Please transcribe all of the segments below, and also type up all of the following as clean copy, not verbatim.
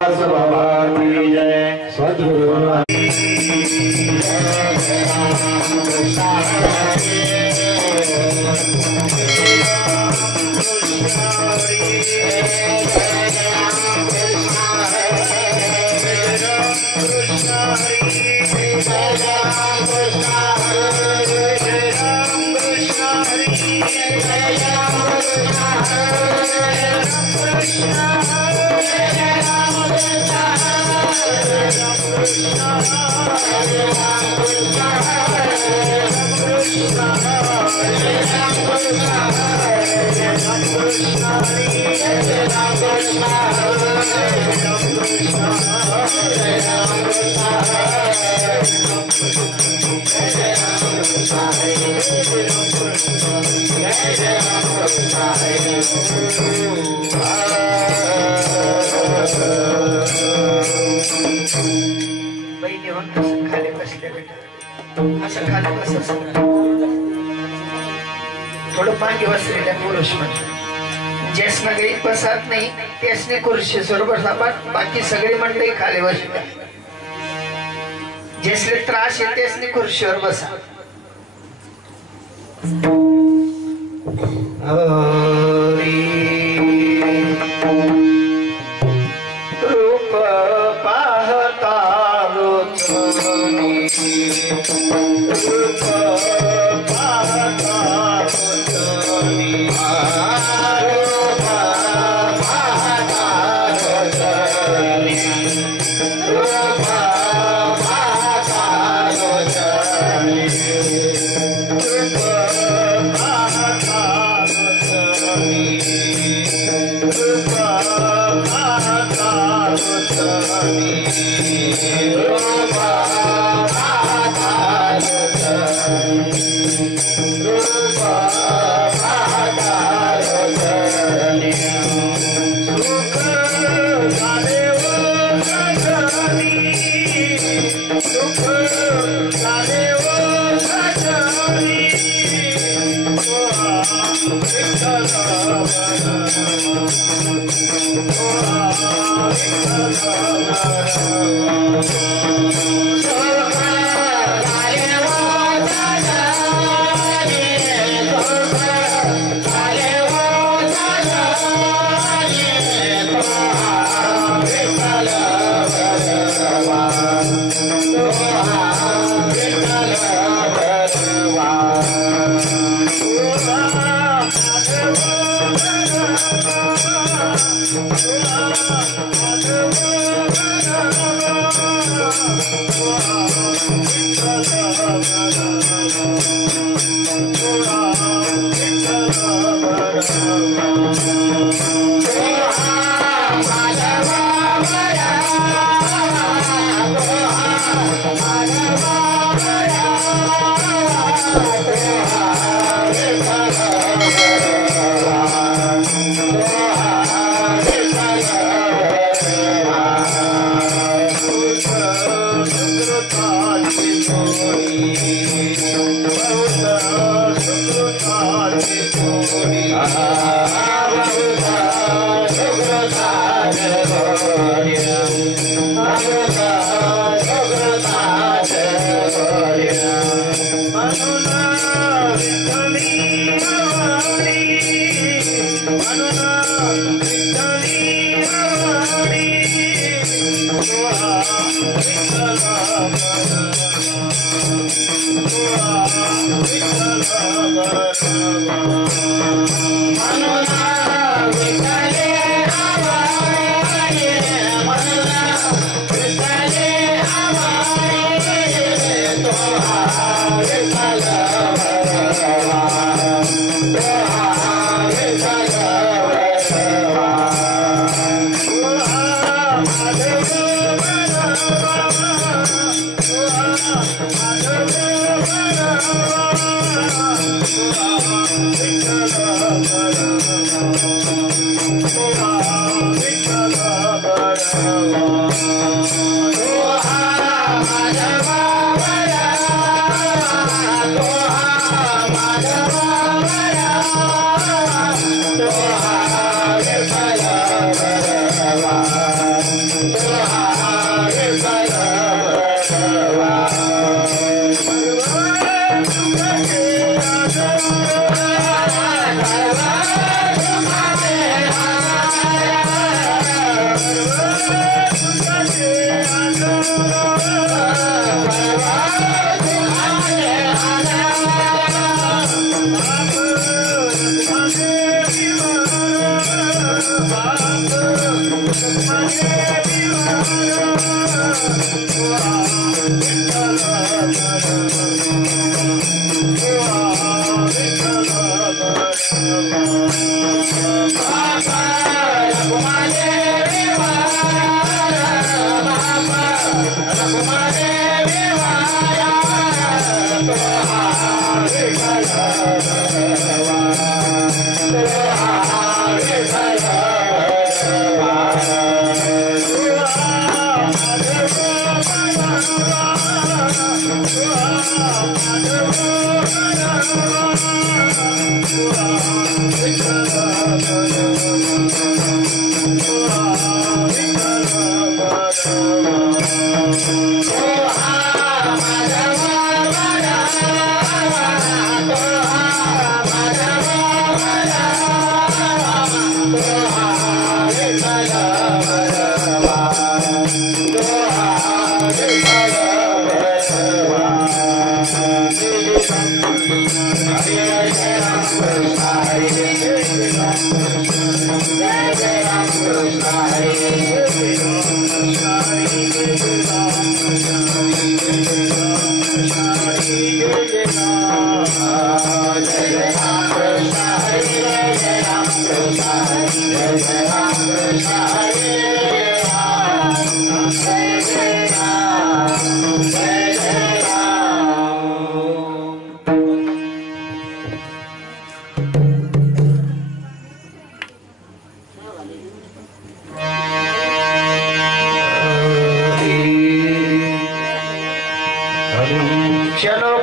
भवानी जय सद्गुरु थोडं पाणी बसलेल्या पुरुष ज्यासना काही बसत नाही त्यासने खुर्शी बरोबर सापात बाकी सगळी मंडळी खाली बसल्या ज्यासले त्रास आहे त्यासने खुर्शीवर बसा रूप पाहता Oh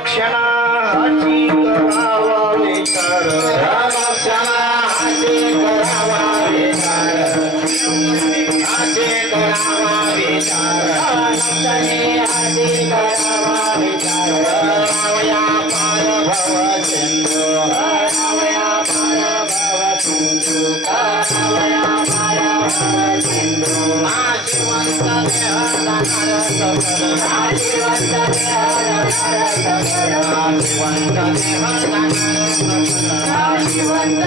क्षणाची करावा विचार क्षणाची करावा विचार आचे करावा विचार आचे करावा विचार रावया पार भव सिंधू रावया पार भव सिंधू रावया पार भव सिंधू आजीवंत देह सफल आजीवंत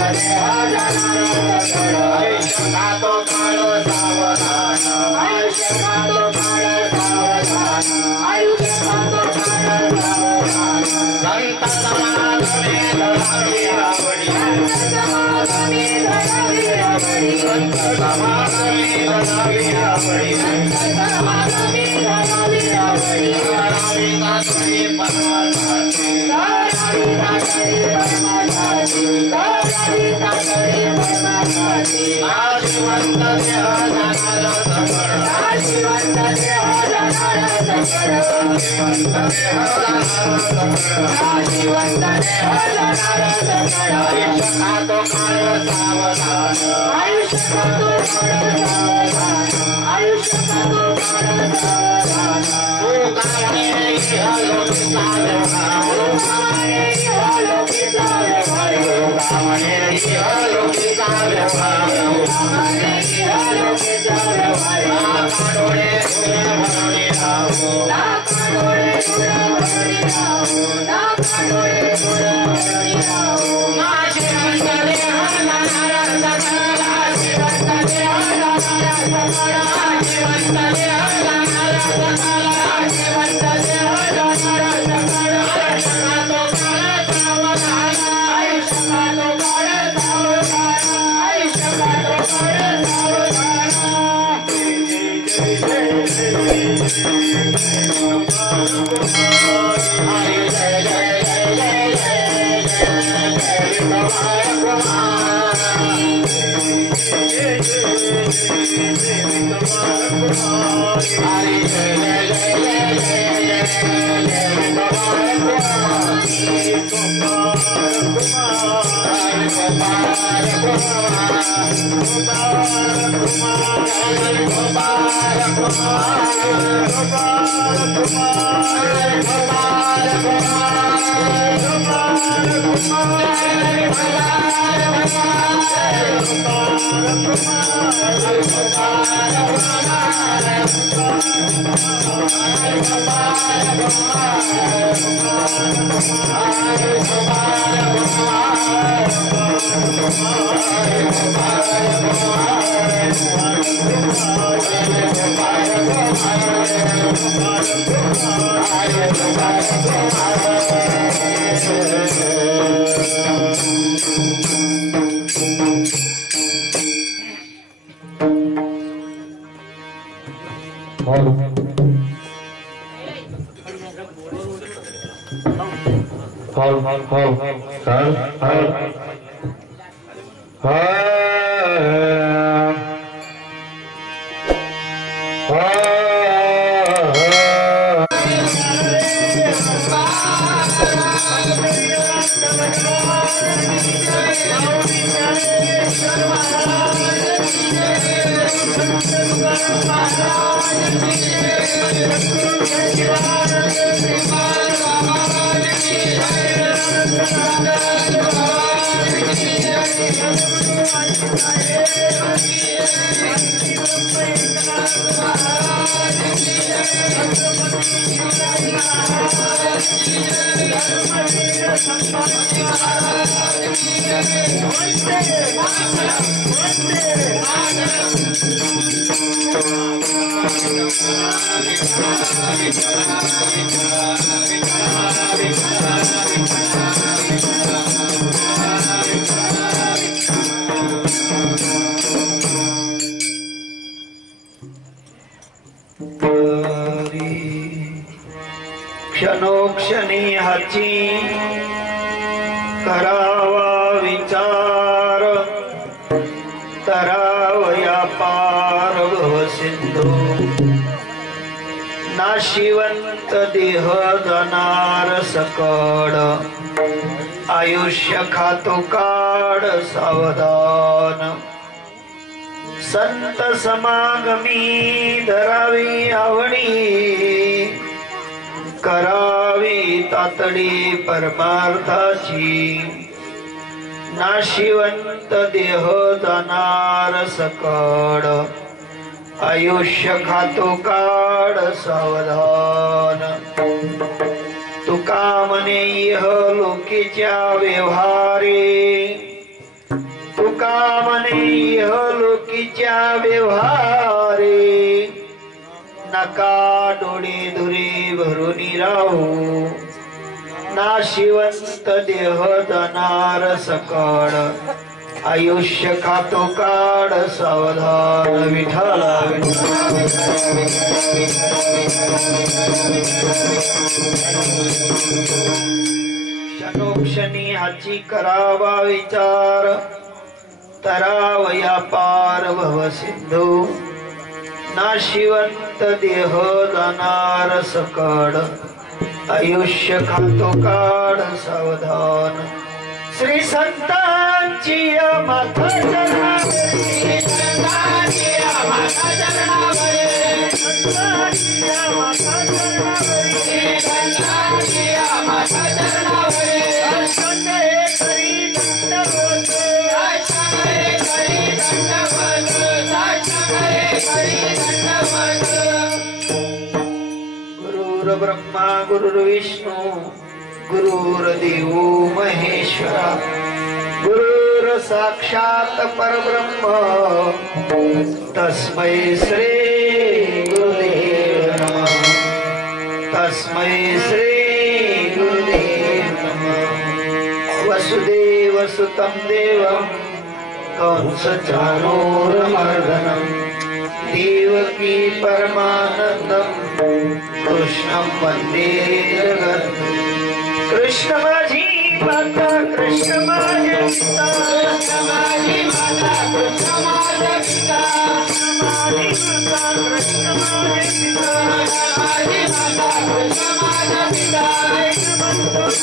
Paul क्षणोक्षणी हाची करावा विचार तरावया पार भव सिंधू नाशिवंत देह जाणार सकड आयुष्य खातो काढ सावधान संत समागमी धरावी आवडी करावी तातडी परमार्थाची नाशिवंत देह जाणार सकड आयुष्य खातो काढ सावधान तुका म्हणे इह लोकीच्या व्यवहारे तुका म्हणे इह लोकीच्या व्यवहारे नका डोळे धुरे भरून राहू नाशिवंत देह जाणार सकड आयुष्य खातो काढ सावधान विठ्ठला क्षणोक्षणी हाची करावा विचार तरावया पार भव सिंधू नाशिवंत देह जाणार सकड आयुष्य खातो काढ सावधान श्री संतांची माथा चरणावरी संतांची माथा चरणावरी संतांची माथा चरणावरी संतांची माथा चरणावरी दर्शन करी दंडवत दर्शन करी दंडवत दर्शन करी दंडवत गुरुर् ब्रह्मा गुरुर्विष्णू गुरुर्देव महेश्वरा गुरुर् साक्षात परब्रह्म तस्मै श्री गुरुदेव नमः तस्मै श्री गुरुदेव नमः वसुदेव सुतं देवं कंसचाणूरमर्दनं देवकी परमानंदं कृष्णं वन्दे जगद्गुरुं कृष्ण माझी माता कृष्ण माझे पिता कृष्ण माझी माता कृष्ण माझे पिता माझी माता कृष्ण माझे पिता माझी माता कृष्ण माझे पिता कृष्ण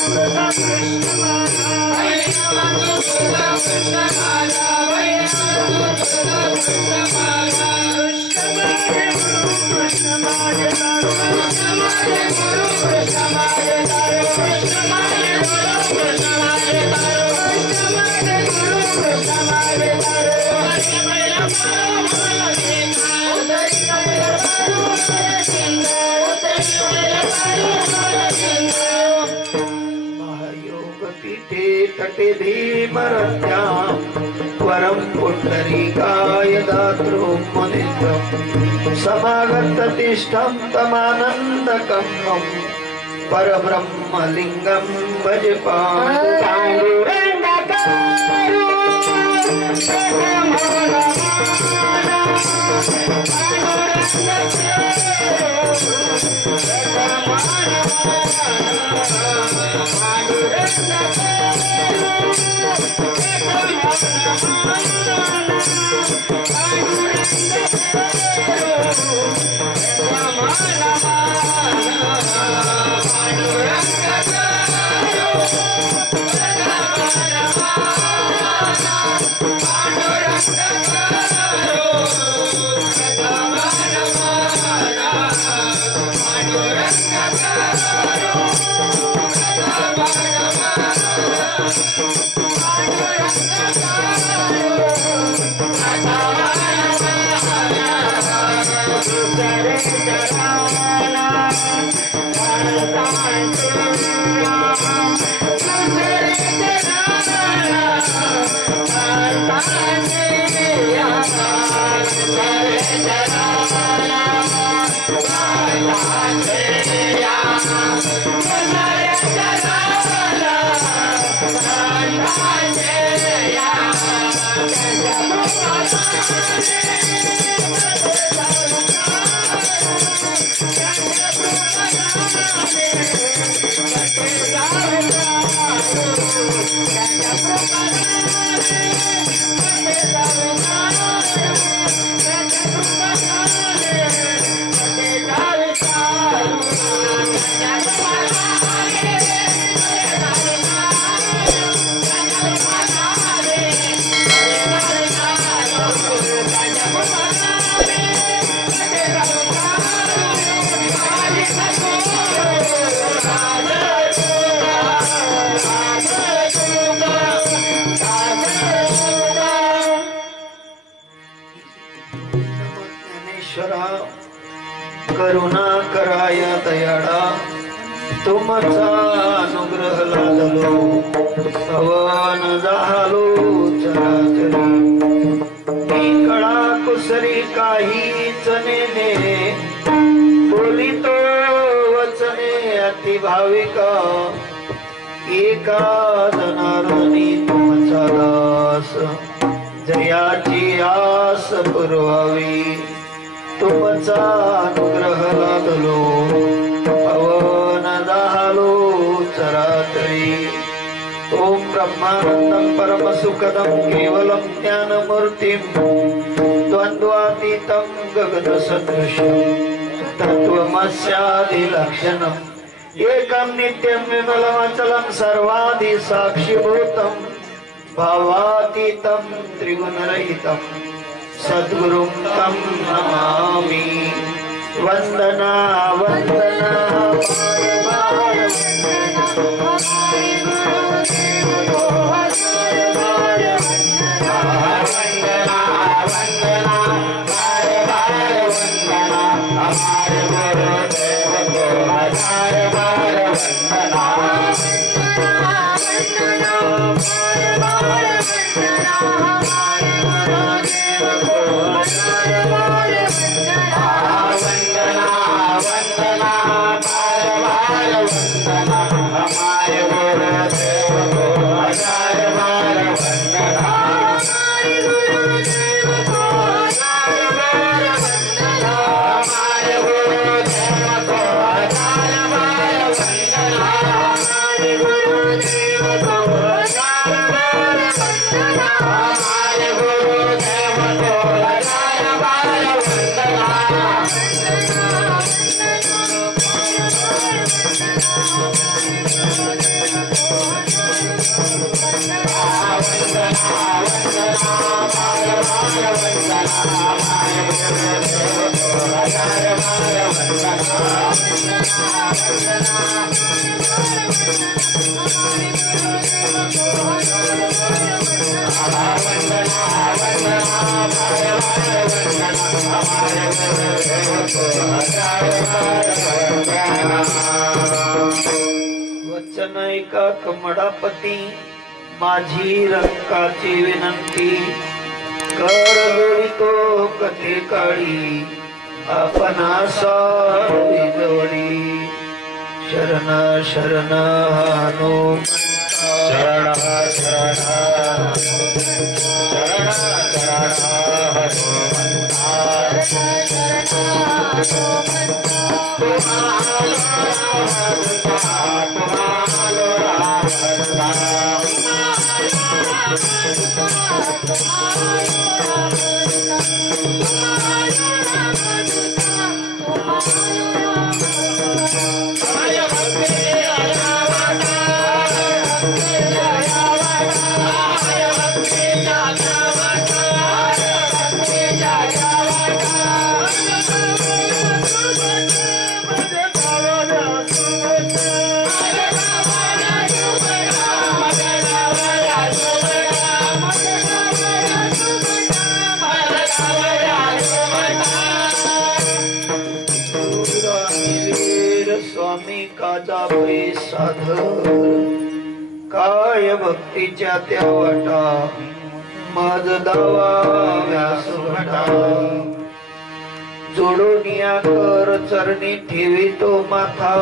माझा कृष्ण माझा कृष्ण माझे तटे भीमरत्यां वरं पुण्डरीकाय दातृ मुनित्रं समागत तिष्ठं तमानन्दकं परब्रह्मलिङ्गं भज पाण्डुरंग करुणा कराय दयाळा तुमचा अनुग्रह लादलो सवन झालो चराचरी मी कळा कुसरी काहीच नेने बोलितो वचने अति भाविक एका जनार्दनी तुमचा दास जयाची आस पुरवावी तुमचा अनुग्रह लादलो पवन झालो चराचरी ओम ब्रह्मानंदं परमसुखदं केवलं ज्ञानमूर्तिं द्वन्द्वातीतं गगनसदृशं तत्त्वमस्यादिलक्षणम् एकं नित्यं विमलमचलं सर्वादि साक्षिभूतं भावातीतं त्रिगुणरहितं सद्गुरुं तं नमामि वंदना वंदना वचन ऐका कमळापती माझी रंकाची विनंती कर जोडितो कथे काळी आपणासा जवळी शरण शरण हनुमंता शरण शरण शरण शरण हनुमंता स्वामी काजा साधर काय भक्तीच्या त्या वाटा माझ दावा व्यासभटा जोडून या कर चरणी ठेवी तो माथा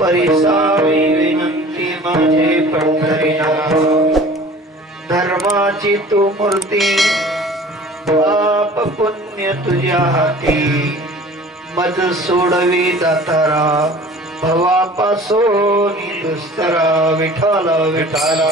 परिसावी विनंती माझे पंढरीनाथ धर्माची तू मूर्ती पाप पुण्य तुझ्या हाती मज सोडवी दातारा भवापासून दुस्तरा विठाला विठाला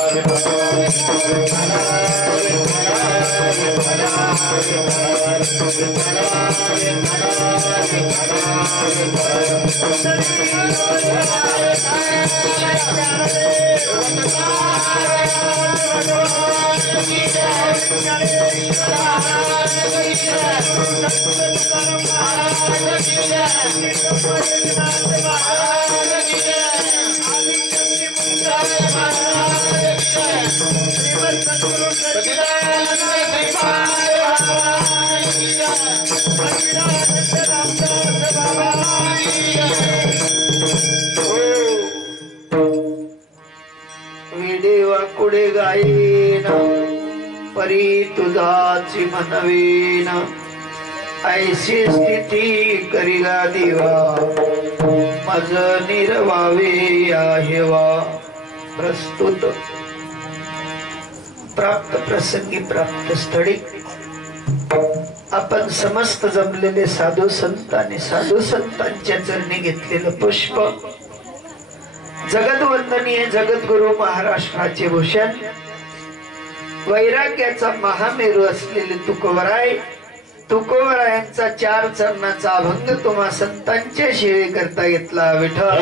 विडेवा कुडे गायीना परी तुझाची म्हणवीन ऐशी स्थिती करीला दिवा मज निर्वावे या हेवा प्रस्तुत प्राप्त प्रसंगी प्राप्त स्थळी आपण समस्त जमलेले साधू संत आणि साधू संतांच्या चरणी घेतलेलं पुष्प जगदवंदनीय जगद्गुरु महाराष्ट्राचे भूषण वैराग्याचा महामेरू असलेले तुकोबराय तुकोबरायांचा 4 चरणाचा अभंग तुम्हा संतांच्या सेवे करता घेतला विठ्ठल